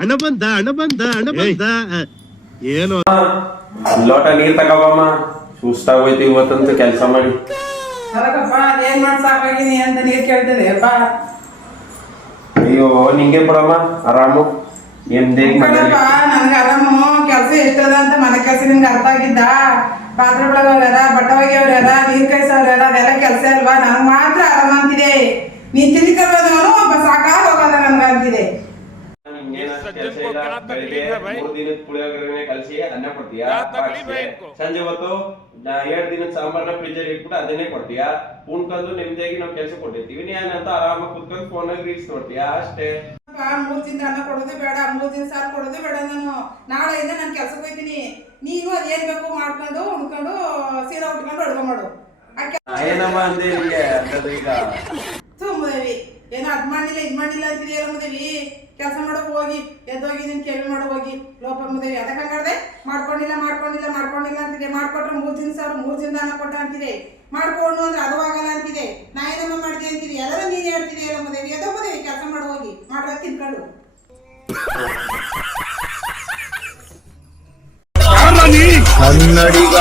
ಹಣ ಬಂದ ಏನು ಲೋಟ ನೀರ್ ತಗೋಬಮ್ಮ ಸುಸ್ತಾಗೋಯ್ತು ಇವತ್ತಂತೂ ಕೆಲಸ ಮಾಡಿ ಏನ್ ಮಾಡ್ಸಾಕಾಗಿನಿ ಅಂತ ನೀರ್ ಕೇಳ್ತದೆ ಅಪ್ಪ. ಅಯ್ಯೋ ನಿಂಗೆ ಬಿಡಮ್ಮ ಆರಾಮು ನನ್ಗೆ ಆರಾಮು ಕೆಲ್ಸ ಎಷ್ಟದ ಅಂತ ಮನೆ ಕೆಲ್ಸ ನಿಮ್ಗೆ ಅರ್ಥ ಆಗಿದ್ದ. ಪಾತ್ರೆ ಬೆಳಗವ್ರ ಬಟ್ಟೆ ಒಗೆಯವ್ರ ನೀರ್ ಕಾಯಿಸೋರ ಅದೆಲ್ಲ ಕೆಲ್ಸ ಅಲ್ವಾ? ನನಗ್ ಮಾತ್ರ ಆರಾಮ ಅಂತಿದೆ. ನೀನ್ ತಿನ್ಕಲ್ವನು ಒಬ್ಬ ಸಾಕಾಗ ಹೋಗಲ್ಲ ನನ್ಗ ಅಂತಿದೆ. ಕಲ್ಸಿ ಅನ್ನ ಕೊಡ್ತೀಯಾ, ಸಂಜೆ ಹೊತ್ತು 2 ದಿನದ ಸಾಂಬಾರ್ನ ಫ್ರಿಜ್ ಅಲ್ಲಿ ಇಟ್ಬಿಟ್ಟು ಅದನ್ನೇ ಕೊಡ್ತೀಯಾ. ಉಣ್ಕೊಂಡು ನೆಮ್ಮದಿಯಾಗಿ ನಾವ್ ಕೆಲ್ಸ ಕೊಟ್ಟಿರ್ತೀವಿ. ನೀನಂತ ಆರಾಮಾಗಿ ಕುತ್ಕೊಂಡು ಫೋನಾಗ ರೀಲ್ಸ್ ನೋಡ್ತೀಯಾ ಅಷ್ಟೇ. 3 ದಿನ ಅನ್ನ ಕೊಡೋದು ಬೇಡ, 3 ದಿನ ಸಾರು ಕೊಡೋದು ಬೇಡ. ನಾನು ನಾಳೆಯಿಂದ ನಾನು ಕೆಲ್ಸಕ್ಕೆ ಹೋಗ್ತೀನಿ. ನೀನು ಅದೇನ್ ಬೇಕು ಮಾಡ್ಕೊಂಡು ಉಣ್ಕೊಂಡು ಸೀರೆ ಉಟ್ಕೊಂಡು ಅಡ್ಗೆ ಮಾಡು. ಏನಮ್ಮ ಅಂದೆ ಈಗ ಸುಮ್ಮದೇವಿ ಏನೋ ಅದ್ ಮಾಡಿಲ್ಲ ಇದ್ ಮಾಡಿಲ್ಲ ಅಂತಿದೆಯಲ್ಲ ಮುದೇವಿ. ಕೆಲಸ ಮಾಡೋಕೆ ಹೋಗಿ ಎದ್ದೋಗಿ ನೀನ್ ಕೇಳಿ ಮಾಡೋ ಹೋಗಿ ಲೋಪ ಮುದೇವಿ. ಅದಕ್ಕೆ ಹಂಗಾರ್ದೆ ಮಾಡ್ಕೊಂಡಿಲ್ಲ ಅಂತಿದೆ. ಮಾಡ್ಕೊಟ್ರೆ 3 ದಿನ ಸಾರು 3 ದಿನ ಅನ್ನ ಕೊಟ್ಟ ಅಂತಿದೆ. ಮಾಡ್ಕೊಂಡು ಅಂದ್ರೆ ಅದು ಆಗಲ್ಲ ಅಂತಿದೆ. ನಾ ಏನಮ್ಮ ಮಾಡಿದೆ ಅಂತಿದೆ. ಎಲ್ಲರೂ ನೀನ್ ಹೇಳ್ತಿದೆಯಲ್ಲ ಮುದೇವಿ. ಎದೋ ಮುದೇವಿ ಕೆಲಸ ಮಾಡೋ ಹೋಗಿ ಮಾಡ್ರ ತಿನ್ಕೊಂಡು ಕನ್ನಡಿಗ